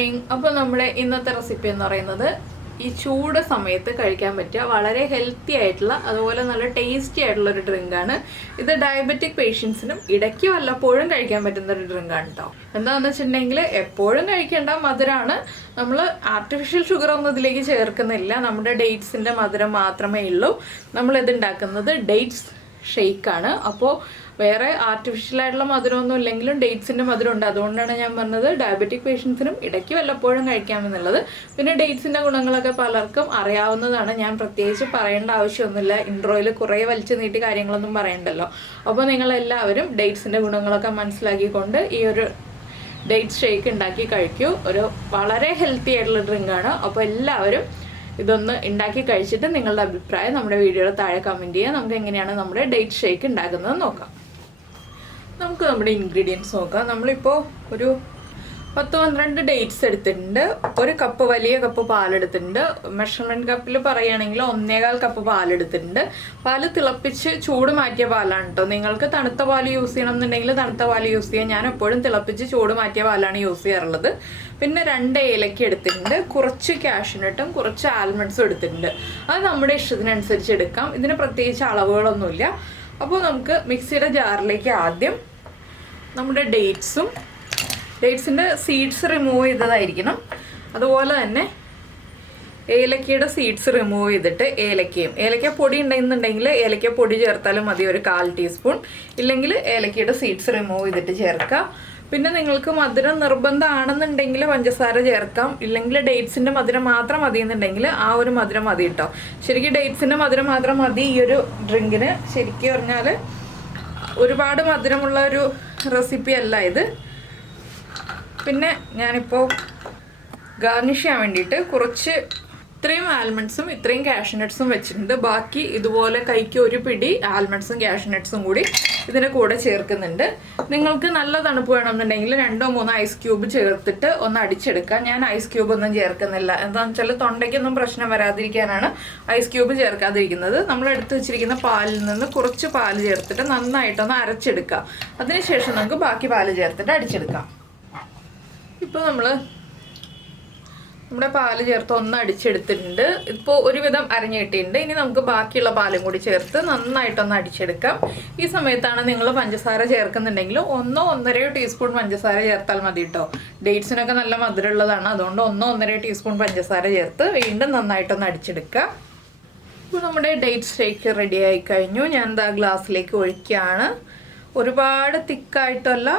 Morning. അപ്പോൾ നമ്മുടെ ഇന്നത്തെ റെസിപ്പി എന്ന് പറയുന്നത് ഈ ചൂട് സമയത്ത് കഴിക്കാൻ പറ്റിയ വളരെ ഹെൽത്തി ആയിട്ടുള്ള അതുപോലെ നല്ല ടേസ്റ്റി ആയിട്ടുള്ള ഒരു ഡ്രിങ്കാണ്. ഇത് ഡയബറ്റിക് പേഷ്യൻസിനും ഇടയ്ക്ക് വല്ലപ്പോഴും കഴിക്കാൻ പറ്റുന്ന ഒരു ഡ്രിങ്കാണ് കേട്ടോ. എന്താണെന്ന് വെച്ചിട്ടുണ്ടെങ്കിൽ എപ്പോഴും കഴിക്കേണ്ട മധുരമാണ്. നമ്മൾ ആർട്ടിഫിഷ്യൽ ഷുഗർ ഒന്നും ഇതിലേക്ക് ചേർക്കുന്നില്ല. നമ്മുടെ ഡേറ്റ്സിൻ്റെ മധുരം മാത്രമേ ഉള്ളൂ. നമ്മളിത് ഉണ്ടാക്കുന്നത് ഡേറ്റ്സ് ഷെയ്ക്കാണ്. അപ്പോൾ വേറെ ആർട്ടിഫിഷ്യലായിട്ടുള്ള മധുരമൊന്നും ഇല്ലെങ്കിലും ഡേറ്റ്സിൻ്റെ മധുരം ഉണ്ട്. അതുകൊണ്ടാണ് ഞാൻ പറഞ്ഞത് ഡയബറ്റിക് പേഷ്യൻസിനും ഇടയ്ക്ക് വല്ലപ്പോഴും കഴിക്കാമെന്നുള്ളത്. പിന്നെ ഡേറ്റ്സിൻ്റെ ഗുണങ്ങളൊക്കെ പലർക്കും അറിയാവുന്നതാണ്. ഞാൻ പ്രത്യേകിച്ച് പറയേണ്ട ആവശ്യമൊന്നുമില്ല. ഇൻട്രോയിൽ കുറേ വലിച്ചു നീട്ടി കാര്യങ്ങളൊന്നും പറയണ്ടല്ലോ. അപ്പോൾ നിങ്ങളെല്ലാവരും ഡേറ്റ്സിൻ്റെ ഗുണങ്ങളൊക്കെ മനസ്സിലാക്കിക്കൊണ്ട് ഈ ഒരു ഡേറ്റ്സ് ഷേക്ക് ഉണ്ടാക്കി കഴിക്കൂ. ഒരു വളരെ ഹെൽത്തി ആയിട്ടുള്ള ഡ്രിങ്കാണ്. അപ്പോൾ എല്ലാവരും ഇതൊന്ന് ഉണ്ടാക്കി കഴിച്ചിട്ട് നിങ്ങളുടെ അഭിപ്രായം നമ്മുടെ വീഡിയോയുടെ താഴെ കമൻറ്റ് ചെയ്യുക. നമുക്ക് എങ്ങനെയാണ് നമ്മുടെ ഡേറ്റ് ഷേക്ക് ഉണ്ടാക്കുന്നത് നോക്കാം. നമുക്ക് നമ്മുടെ ഇൻഗ്രീഡിയൻസ് നോക്കാം. നമ്മളിപ്പോൾ ഒരു 10-12 ഡേറ്റ്സ് എടുത്തിട്ടുണ്ട്. ഒരു കപ്പ് വലിയ കപ്പ് പാലെടുത്തിട്ടുണ്ട്. മെഷർമെൻറ്റ് കപ്പിൽ പറയുകയാണെങ്കിൽ 1.25 കപ്പ് പാലെടുത്തിട്ടുണ്ട്. പാല് തിളപ്പിച്ച് ചൂട് മാറ്റിയ പാലാണ് കേട്ടോ. നിങ്ങൾക്ക് തണുത്ത പാല് യൂസ് ചെയ്യണം എന്നുണ്ടെങ്കിൽ തണുത്ത പാല് യൂസ് ചെയ്യാം. ഞാൻ എപ്പോഴും തിളപ്പിച്ച് ചൂട് മാറ്റിയ പാലാണ് യൂസ് ചെയ്യാറുള്ളത്. പിന്നെ 2 ഏലക്ക എടുത്തിട്ടുണ്ട്. കുറച്ച് കാഷ്യൂനട്ടും കുറച്ച് ആൽമണ്ട്സും എടുത്തിട്ടുണ്ട്. അത് നമ്മുടെ ഇഷ്ടത്തിനനുസരിച്ച് എടുക്കാം. ഇതിന് പ്രത്യേകിച്ച് അളവുകളൊന്നുമില്ല. അപ്പോൾ നമുക്ക് മിക്സിയുടെ ജാറിലേക്ക് ആദ്യം നമ്മുടെ ഡേറ്റ്സിൻ്റെ സീഡ്സ് റിമൂവ് ചെയ്തതായിരിക്കണം. അതുപോലെ തന്നെ ഏലക്കയുടെ സീഡ്സ് റിമൂവ് ചെയ്തിട്ട് ഏലക്ക പൊടി ഉണ്ടെന്നുണ്ടെങ്കിൽ ഏലക്ക പൊടി ചേർത്താലും മതി, ഒരു 1/4 ടീസ്പൂൺ. ഇല്ലെങ്കിൽ ഏലക്കയുടെ സീഡ്സ് റിമൂവ് ചെയ്തിട്ട് ചേർക്കാം. പിന്നെ നിങ്ങൾക്ക് മധുരം നിർബന്ധമാണെന്നുണ്ടെങ്കിൽ പഞ്ചസാര ചേർക്കാം. ഇല്ലെങ്കിൽ ഡേറ്റ്സിൻ്റെ മധുരം മാത്രം മതി എന്നുണ്ടെങ്കിൽ ആ ഒരു മധുരം മതി കേട്ടോ. ശരിക്കും ഡേറ്റ്സിൻ്റെ മധുരം മാത്രം മതി ഈ ഒരു ഡ്രിങ്കിന്. ശരിക്കും പറഞ്ഞാൽ ഒരുപാട് മധുരമുള്ള ഒരു റെസിപ്പി അല്ല ഇത്. പിന്നെ ഞാനിപ്പോൾ ഗാർണിഷ് ചെയ്യാൻ വേണ്ടിയിട്ട് കുറച്ച് ഇത്രയും ആൽമണ്ട്സും ഇത്രയും കാഷ്യൂനട്ട്സും വെച്ചിട്ടുണ്ട്. ബാക്കി ഇതുപോലെ കൈക്ക് ഒരു പിടി ആൽമണ്ട്സും കാഷ്യൂനട്ട്സും കൂടി ഇതിൻ്റെ കൂടെ ചേർക്കുന്നുണ്ട്. നിങ്ങൾക്ക് നല്ല തണുപ്പ് വേണമെന്നുണ്ടെങ്കിൽ 2-3 ഐസ് ക്യൂബ് ചേർത്തിട്ട് ഒന്ന് അടിച്ചെടുക്കാം. ഞാൻ ഐസ് ക്യൂബ് ഒന്നും ചേർക്കുന്നില്ല. എന്താണെന്ന് വെച്ചാൽ തൊണ്ടയ്ക്കൊന്നും പ്രശ്നം വരാതിരിക്കാനാണ് ഐസ് ക്യൂബ് ചേർക്കാതിരിക്കുന്നത്. നമ്മൾ എടുത്ത് വെച്ചിരിക്കുന്ന പാലിൽ നിന്ന് കുറച്ച് പാല് ചേർത്തിട്ട് നന്നായിട്ടൊന്ന് അരച്ചെടുക്കാം. അതിനുശേഷം നമുക്ക് ബാക്കി പാല് ചേർത്തിട്ട് അടിച്ചെടുക്കാം. ഇപ്പോൾ നമ്മുടെ പാല് ചേർത്ത് ഒന്ന് അടിച്ചെടുത്തിട്ടുണ്ട്. ഇപ്പോൾ ഒരുവിധം അരഞ്ഞു കിട്ടിയിട്ടുണ്ട്. ഇനി നമുക്ക് ബാക്കിയുള്ള പാലും കൂടി ചേർത്ത് നന്നായിട്ടൊന്ന് അടിച്ചെടുക്കാം. ഈ സമയത്താണ് നിങ്ങൾ പഞ്ചസാര ചേർക്കുന്നുണ്ടെങ്കിൽ 1-1.5 ടീസ്പൂൺ പഞ്ചസാര ചേർത്താൽ മതി കേട്ടോ. ഡേറ്റ്സിനൊക്കെ നല്ല മധുരമുള്ളതാണ്. അതുകൊണ്ട് 1-1.5 ടീസ്പൂൺ പഞ്ചസാര ചേർത്ത് വീണ്ടും നന്നായിട്ടൊന്ന് അടിച്ചെടുക്കുക. ഇപ്പോൾ നമ്മുടെ ഡേറ്റ്സ് ഷേക്ക് റെഡി ആയി കഴിഞ്ഞു. ഞാൻ എന്താ ഗ്ലാസ്സിലേക്ക് ഒഴിക്കുകയാണ്. ഒരുപാട് തിക്കായിട്ടല്ല,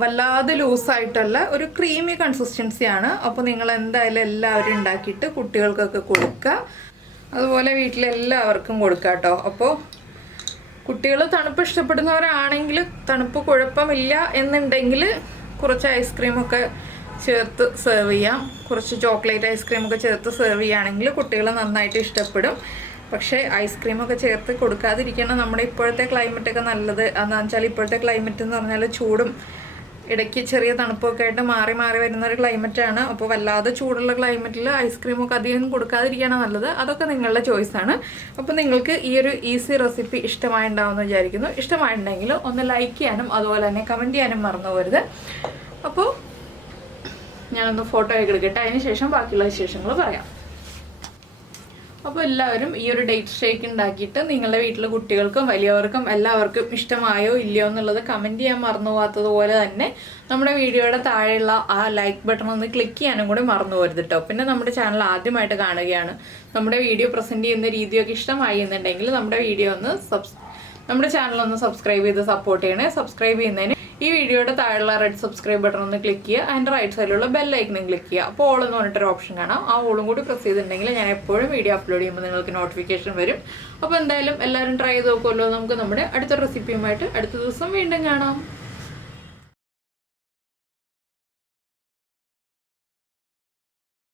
വല്ലാതെ ലൂസായിട്ടല്ല, ഒരു ക്രീമി കൺസിസ്റ്റൻസിയാണ്. അപ്പോൾ നിങ്ങൾ എന്തായാലും എല്ലാവരും ഉണ്ടാക്കിയിട്ട് കുട്ടികൾക്കൊക്കെ കൊടുക്കുക. അതുപോലെ വീട്ടിലെല്ലാവർക്കും കൊടുക്കുക കേട്ടോ. അപ്പോൾ കുട്ടികൾ തണുപ്പ് ഇഷ്ടപ്പെടുന്നവരാണെങ്കിൽ തണുപ്പ് കുഴപ്പമില്ല എന്നുണ്ടെങ്കിൽ കുറച്ച് ഐസ്ക്രീമൊക്കെ ചേർത്ത് സെർവ് ചെയ്യാം. കുറച്ച് ചോക്ലേറ്റ് ഐസ്ക്രീമൊക്കെ ചേർത്ത് സെർവ് ചെയ്യുകയാണെങ്കിൽ കുട്ടികൾ നന്നായിട്ട് ഇഷ്ടപ്പെടും. പക്ഷേ ഐസ്ക്രീമൊക്കെ ചേർത്ത് കൊടുക്കാതിരിക്കണം. നമ്മുടെ ഇപ്പോഴത്തെ ക്ലൈമറ്റൊക്കെ നല്ലത്. എന്താണെന്ന് വെച്ചാൽ ഇപ്പോഴത്തെ ക്ലൈമറ്റ് എന്ന് പറഞ്ഞാൽ ചൂടും ഇടയ്ക്ക് ചെറിയ തണുപ്പൊക്കെ ആയിട്ട് മാറി മാറി വരുന്ന ഒരു ക്ലൈമറ്റാണ്. അപ്പോൾ വല്ലാതെ ചൂടുള്ള ക്ലൈമറ്റിൽ ഐസ്ക്രീമൊക്കെ അധികം കൊടുക്കാതിരിക്കുകയാണ് നല്ലത്. അതൊക്കെ നിങ്ങളുടെ ചോയ്സാണ്. അപ്പോൾ നിങ്ങൾക്ക് ഈ ഒരു ഈസി റെസിപ്പി ഇഷ്ടമായിട്ടുണ്ടാവുമെന്ന് വിചാരിക്കുന്നു. ഇഷ്ടമായിട്ടുണ്ടെങ്കിൽ ഒന്ന് ലൈക്ക് ചെയ്യാനും അതുപോലെ തന്നെ കമൻറ്റ് ചെയ്യാനും മറന്നു പോകരുത്. അപ്പോൾ ഞാനൊന്ന് ഫോട്ടോ ഒക്കെ എടുക്കട്ടെ. അതിന് ശേഷം ബാക്കിയുള്ള വിശേഷങ്ങൾ പറയാം. അപ്പോൾ എല്ലാവരും ഈ ഒരു ഡേറ്റ് ഷേക്ക് ഉണ്ടാക്കിയിട്ട് നിങ്ങളുടെ വീട്ടിലെ കുട്ടികൾക്കും വലിയവർക്കും എല്ലാവർക്കും ഇഷ്ടമായോ ഇല്ലയോ എന്നുള്ളത് കമൻറ്റ് ചെയ്യാൻ മറന്നു പോകാത്തതുപോലെ തന്നെ നമ്മുടെ വീഡിയോയുടെ താഴെയുള്ള ആ ലൈക്ക് ബട്ടൺ ഒന്ന് ക്ലിക്ക് ചെയ്യാനും കൂടി മറന്നു പോകരുത് കേട്ടോ. പിന്നെ നമ്മുടെ ചാനൽ ആദ്യമായിട്ട് കാണുകയാണ്, നമ്മുടെ വീഡിയോ പ്രസൻറ്റ് ചെയ്യുന്ന രീതിയൊക്കെ ഇഷ്ടമായി എന്നുണ്ടെങ്കിൽ നമ്മുടെ ചാനൽ ഒന്ന് സബ്സ്ക്രൈബ് ചെയ്ത് സപ്പോർട്ട് ചെയ്യണേ. സബ്സ്ക്രൈബ് ചെയ്യുന്നതിന് ഈ വീഡിയോയുടെ താഴെയുള്ള റെഡ് സബ്സ്ക്രൈബ് ബട്ടൺ ഒന്ന് ക്ലിക്ക് ചെയ്യുക. അതിൻ്റെ റൈറ്റ് സൈഡിലുള്ള ബെൽ ഐക്കണും ക്ലിക്ക് ചെയ്യുക. അപ്പോൾ ഓൾ എന്ന് പറഞ്ഞിട്ടൊരു ഓപ്ഷൻ കാണാം. ആ ഓളും കൂടി പ്രസ് ചെയ്തിട്ടുണ്ടെങ്കിൽ ഞാൻ എപ്പോഴും വീഡിയോ അപ്ലോഡ് ചെയ്യുമ്പോൾ നിങ്ങൾക്ക് നോട്ടിഫിക്കേഷൻ വരും. അപ്പോൾ എന്തായാലും എല്ലാവരും ട്രൈ ചെയ്ത് നോക്കുമല്ലോ. നമുക്ക് നമ്മുടെ അടുത്ത റെസിപ്പിയുമായിട്ട് അടുത്ത ദിവസം വീണ്ടും കാണാം.